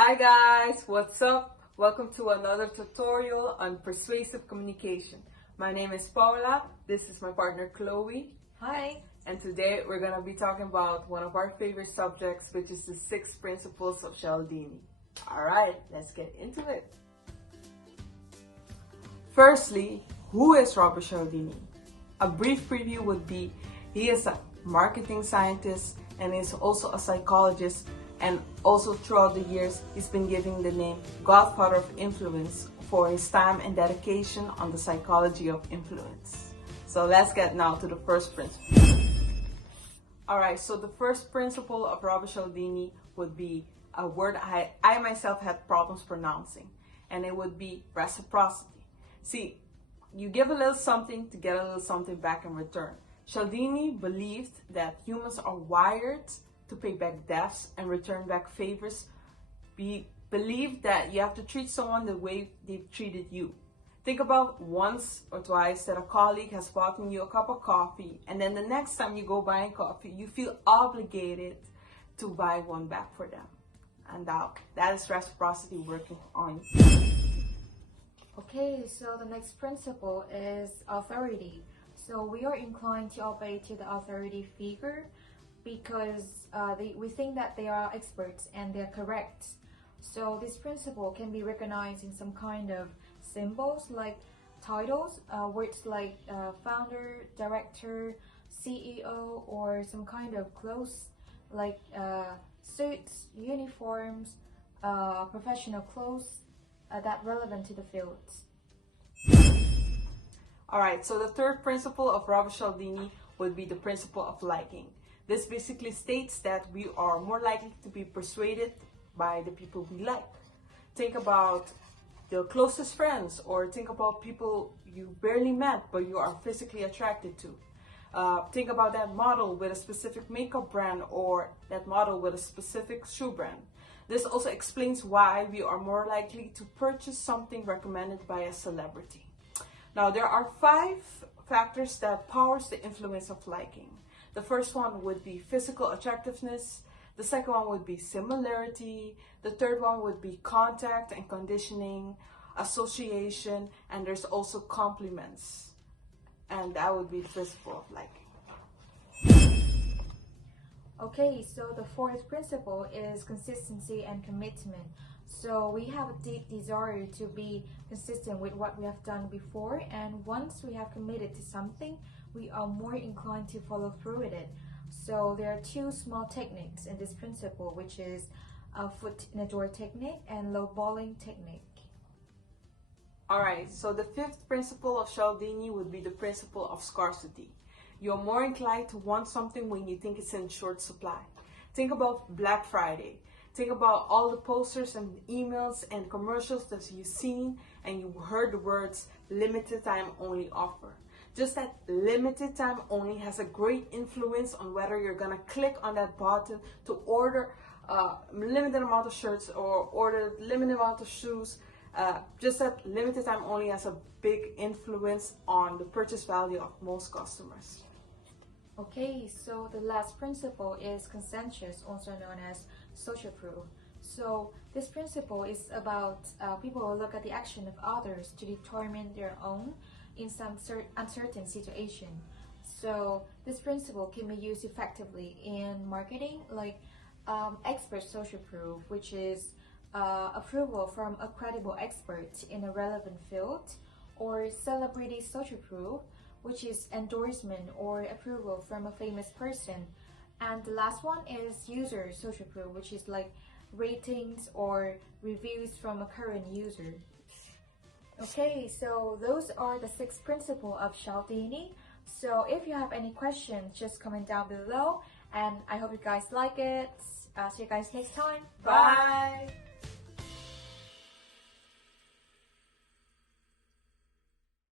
Hi guys, what's up? Welcome to another tutorial on persuasive communication. My name is Paula, this is my partner Chloe. Hi. And today we're going to be talking about one of our favorite subjects, which is the 6 principles of Cialdini. Alright, let's get into it. Firstly, who is Robert Cialdini? A brief preview would be, he is a marketing scientist and is also a psychologist, and also throughout the years he's been given the name Godfather of Influence for his time and dedication on the psychology of influence. So let's get now to the first principle. Alright, so the first principle of Robert Cialdini would be a word I myself had problems pronouncing, and it would be reciprocity. See, you give a little something to get a little something back in return. Cialdini believed that humans are wired to pay back debts and return back favors. We believe that you have to treat someone the way they've treated you. Think about once or twice that a colleague has bought you a cup of coffee, and then the next time you go buying coffee, you feel obligated to buy one back for them. And that is reciprocity working on you. Okay, so the next principle is authority. So we are inclined to obey to the authority figure because we think that they are experts and they're correct. So this principle can be recognized in some kind of symbols like titles, words like founder, director, CEO, or some kind of clothes like suits, uniforms, professional clothes that relevant to the field. Alright, so the third principle of Robert Cialdini would be the principle of liking. This basically states that we are more likely to be persuaded by the people we like. Think about the closest friends, or think about people you barely met but you are physically attracted to. Think about that model with a specific makeup brand or that model with a specific shoe brand. This also explains why we are more likely to purchase something recommended by a celebrity. Now, there are 5 factors that powers the influence of liking. The first one would be physical attractiveness. The second one would be similarity. The third one would be contact and conditioning, association, and there's also compliments. And that would be the principle of liking. Okay, so the fourth principle is consistency and commitment. So we have a deep desire to be consistent with what we have done before, and once we have committed to something, we are more inclined to follow through with it. So there are 2 small techniques in this principle, which is a foot in the door technique and lowballing technique. Alright, so the 5th principle of Cialdini would be the principle of scarcity. You're more inclined to want something when you think it's in short supply. Think about Black Friday. Think about all the posters and emails and commercials that you've seen and you heard the words limited time only offer. Just that limited time only has a great influence on whether you're gonna click on that button to order a limited amount of shirts or order limited amount of shoes. Just that limited time only has a big influence on the purchase value of most customers. Okay, so the last principle is consensus, also known as social proof. So this principle is about people who look at the action of others to determine their own in some uncertain situation. So this principle can be used effectively in marketing, like expert social proof, which is approval from a credible expert in a relevant field, or celebrity social proof, which is endorsement or approval from a famous person. And the last one is user social proof, which is like ratings or reviews from a current user. Okay, so those are the 6 principles of Cialdini. So if you have any questions, just comment down below, and I hope you guys like it. See you guys next time. Bye!